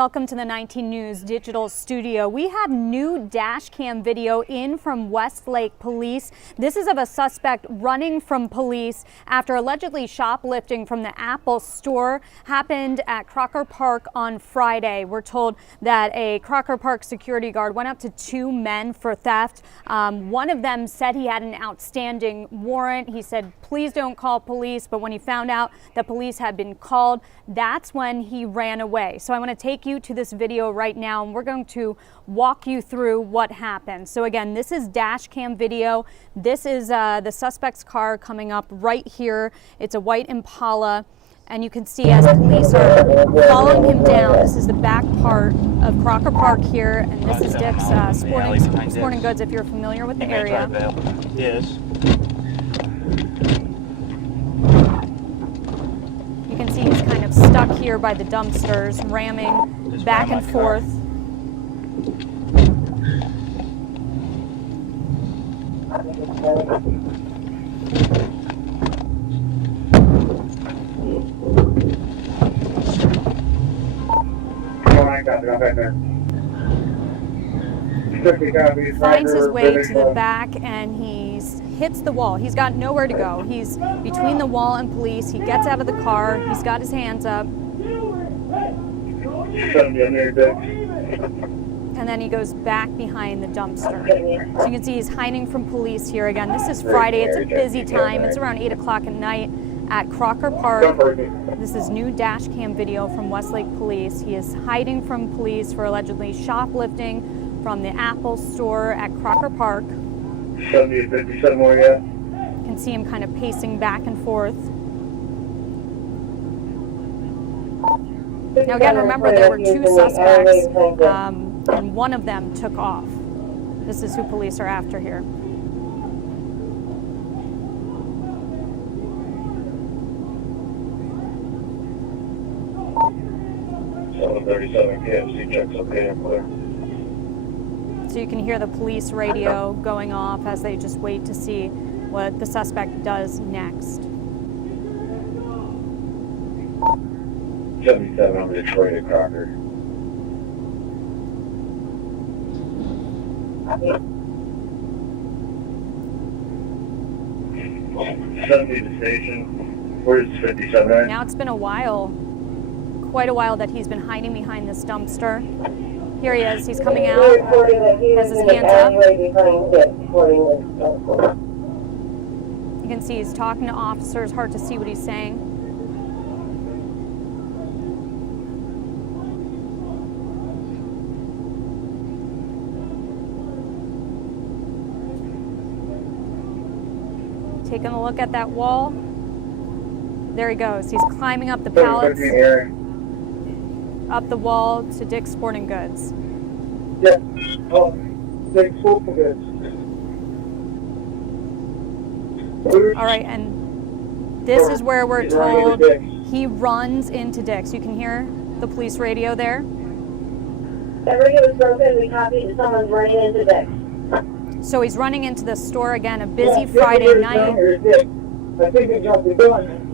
Welcome to the 19 News Digital Studio. We have new dash cam video in from Westlake police. This is of a suspect running from police after allegedly shoplifting from the Apple store. Happened at Crocker Park on Friday. We're told that a Crocker Park security guard went up to two men for theft. One of them said he had an outstanding warrant. He said, please don't call police. But when he found out that police had been called, that's when he ran away. So I want to take you to this video right now, and we're going to walk you through what happened. So again, this is dash cam video. This is the suspect's car coming up right here. It's a white Impala, and you can see as police are following him down. This is the back part of Crocker Park here, and this is Dick's sporting goods, if you're familiar with the area. Yes. You can see he's kind of stuck here by the dumpsters, ramming back and forth. Finds his way to the back and he hits the wall. He's got nowhere to go. He's between the wall and police. He gets out of the car. He's got his hands up. And then he goes back behind the dumpster. So you can see he's hiding from police here. Again, this is Friday. It's a busy time. It's around 8 o'clock at night at Crocker Park. This is new dash cam video from Westlake police. He is hiding from police for allegedly shoplifting from the Apple store at Crocker Park. 70 to 57 more, yeah. You can see him kind of pacing back and forth. Now again, remember there were two suspects, and one of them took off. This is who police are after here. 737 KFC checks okay and clear. So you can hear the police radio going off as they just wait to see what the suspect does next. 77 on Detroit at Crocker. 70 to station. Where's 57 at? Now it's been a while, quite a while, that he's been hiding behind this dumpster. Here he is. He's coming out. Has his hands up. You can see he's talking to officers. Hard to see what he's saying. Taking a look at that wall. There he goes. He's climbing up the pallets, up the wall to Dick's Sporting Goods. Yeah. Oh, Dick's Sporting Goods. All right, and this is where we're told he runs into Dick's. You can hear the police radio there. Every was broken, we copied someone's running into Dick's. So he's running into the store again, a busy Friday night. I think he jumped the gun.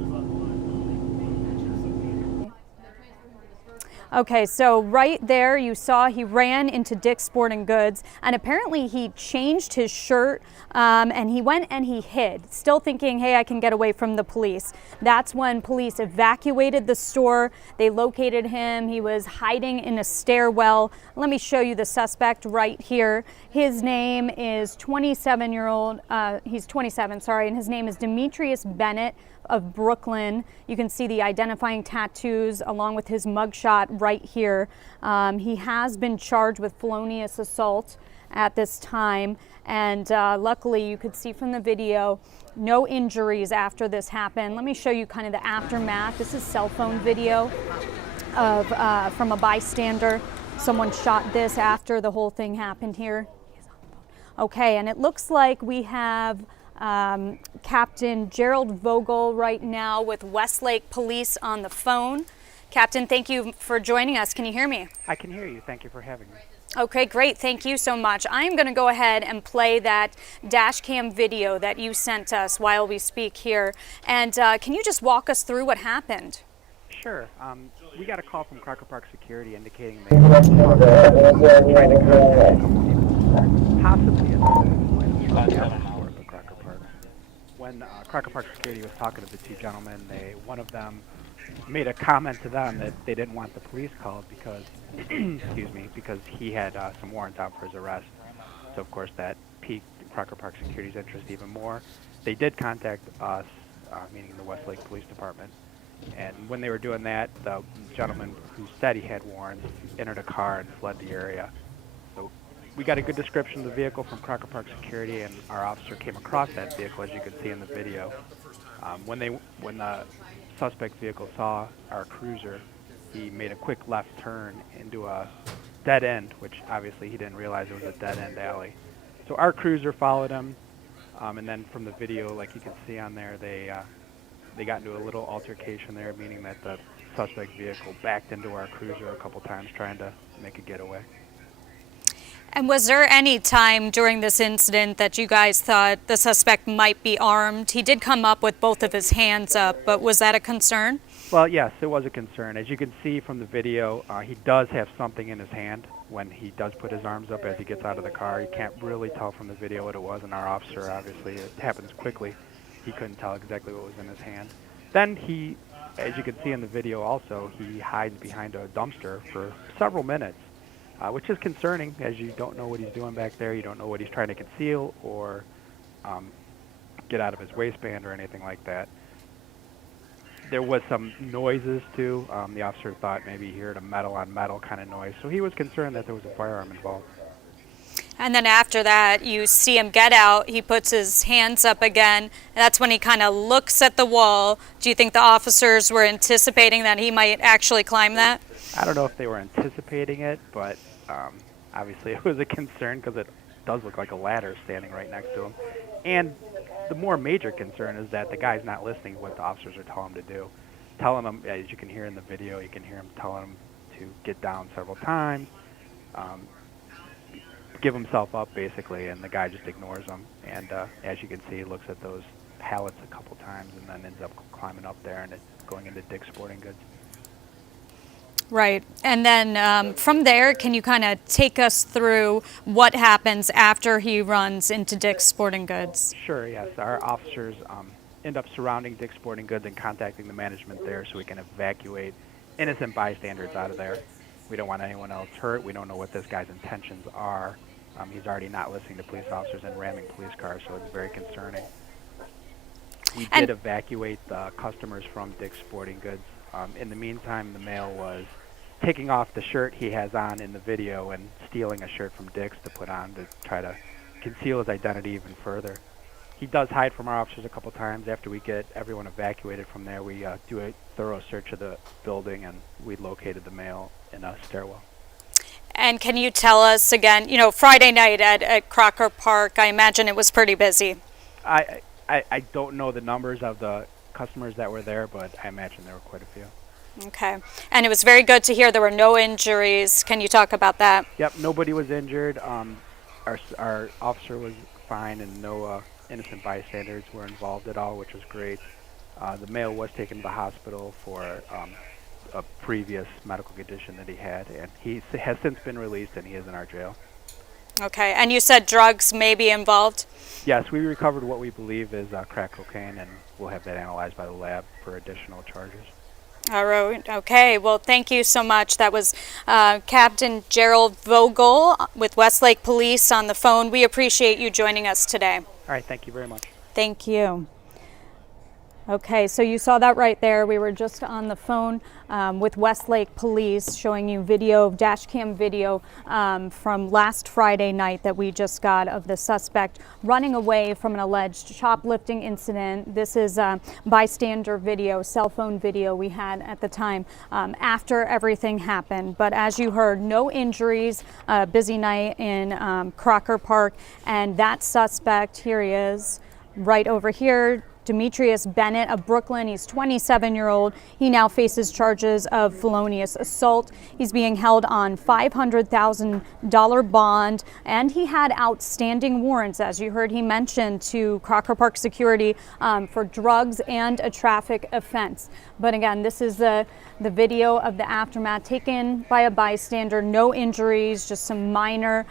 Okay, so right there you saw he ran into Dick's Sporting Goods, and apparently he changed his shirt and he went and he hid, still thinking, hey, I can get away from the police. That's when police evacuated the store. They located him. He was hiding in a stairwell. Let me show you the suspect right here. His name is 27-year-old, he's 27, sorry, and his name is Demetrius Bennett of Brooklyn. You can see the identifying tattoos along with his mugshot right here. He has been charged with felonious assault at this time, and luckily you could see from the video no injuries after this happened. Let me show you kind of the aftermath. This is cell phone video of from a bystander. Someone shot this after the whole thing happened here. Okay, and it looks like we have Captain Gerald Vogel right now with Westlake Police on the phone. Captain, thank you for joining us. Can you hear me? I can hear you. Thank you for having me. Okay, great. Thank you so much. I'm going to go ahead and play that dash cam video that you sent us while we speak here. And can you just walk us through what happened? Sure. We got a call from Crocker Park Security indicating they were trying to contact possibly at Crocker Park. When Crocker Park Security was talking to the two gentlemen, one of them made a comment to them that they didn't want the police called because, excuse me, because he had some warrants out for his arrest. So of course that piqued Crocker Park Security's interest even more. They did contact us, meaning the Westlake Police Department. And when they were doing that, the gentleman who said he had warrants entered a car and fled the area. So we got a good description of the vehicle from Crocker Park Security, and our officer came across that vehicle, as you can see in the video. When the suspect vehicle saw our cruiser, he made a quick left turn into a dead end, which obviously he didn't realize it was a dead end alley. So our cruiser followed him, and then from the video, like you can see on there, they got into a little altercation there, meaning that the suspect vehicle backed into our cruiser a couple times trying to make a getaway. And was there any time during this incident that you guys thought the suspect might be armed? He did come up with both of his hands up, but was that a concern? Well, yes, it was a concern. As you can see from the video, he does have something in his hand when he does put his arms up as he gets out of the car. You can't really tell from the video what it was, and our officer, obviously, it happens quickly. He couldn't tell exactly what was in his hand. Then he, as you can see in the video also, he hides behind a dumpster for several minutes, which is concerning, as you don't know what he's doing back there. You don't know what he's trying to conceal or get out of his waistband or anything like that. There was some noises too. The officer thought maybe he heard a metal on metal kind of noise, so he was concerned that there was a firearm involved. And then after that, you see him get out, he puts his hands up again, and that's when he kind of looks at the wall. Do you think the officers were anticipating that he might actually climb that? I don't know if they were anticipating it, but obviously it was a concern because it does look like a ladder standing right next to him. And the more major concern is that the guy's not listening to what the officers are telling him to do. Telling him, as you can hear in the video, you can hear him telling him to get down several times, give himself up basically, and the guy just ignores him. And as you can see, he looks at those pallets a couple times and then ends up climbing up there and going into Dick's Sporting Goods. Right. And then from there, can you kind of take us through what happens after he runs into Dick's Sporting Goods? Sure, yes. Our officers end up surrounding Dick's Sporting Goods and contacting the management there so we can evacuate innocent bystanders out of there. We don't want anyone else hurt. We don't know what this guy's intentions are. He's already not listening to police officers and ramming police cars, so it's very concerning. We did evacuate the customers from Dick's Sporting Goods. In the meantime, the male was taking off the shirt he has on in the video and stealing a shirt from Dick's to put on to try to conceal his identity even further. He does hide from our officers a couple times. After we get everyone evacuated from there, we do a thorough search of the building, and we located the male in a stairwell. And can you tell us again, you know, Friday night at Crocker Park, I imagine it was pretty busy. I don't know the numbers of the customers that were there, but I imagine there were quite a few. Okay. And it was very good to hear there were no injuries. Can you talk about that? Yep, nobody was injured. Our officer was fine, and no innocent bystanders were involved at all, which was great. The male was taken to the hospital for a previous medical condition that he had, and he has since been released, and he is in our jail. Okay. And you said drugs may be involved? Yes, we recovered what we believe is crack cocaine, and we'll have that analyzed by the lab for additional charges. All right. Okay. Well, thank you so much. That was Captain Gerald Vogel with Westlake Police on the phone. We appreciate you joining us today. All right. Thank you very much. Thank you. Okay, so you saw that right there. We were just on the phone with Westlake Police showing you video, dash cam video from last Friday night that we just got of the suspect running away from an alleged shoplifting incident. This is bystander video, cell phone video we had at the time after everything happened. But as you heard, no injuries, busy night in Crocker Park, and that suspect, here he is, right over here, Demetrius Bennett of Brooklyn. He's 27-year-old. He now faces charges of felonious assault. He's being held on $500,000 bond, and he had outstanding warrants, as you heard he mentioned, to Crocker Park Security for drugs and a traffic offense. But again, this is the video of the aftermath taken by a bystander. No injuries, just some minor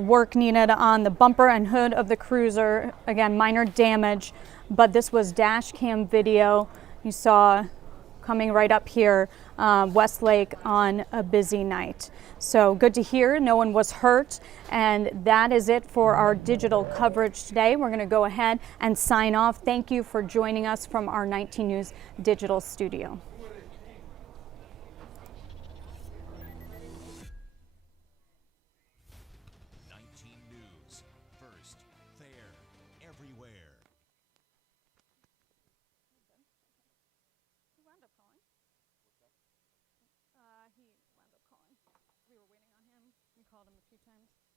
work needed on the bumper and hood of the cruiser. Again, minor damage, but this was dash cam video you saw coming right up here, Westlake on a busy night. So good to hear no one was hurt, and that is it for our digital coverage today. We're going to go ahead and sign off. Thank you for joining us from our 19 News digital studio. 19 News, first, fair, everywhere. He wound up calling. He wound up calling. We were waiting on him. We called him a few times.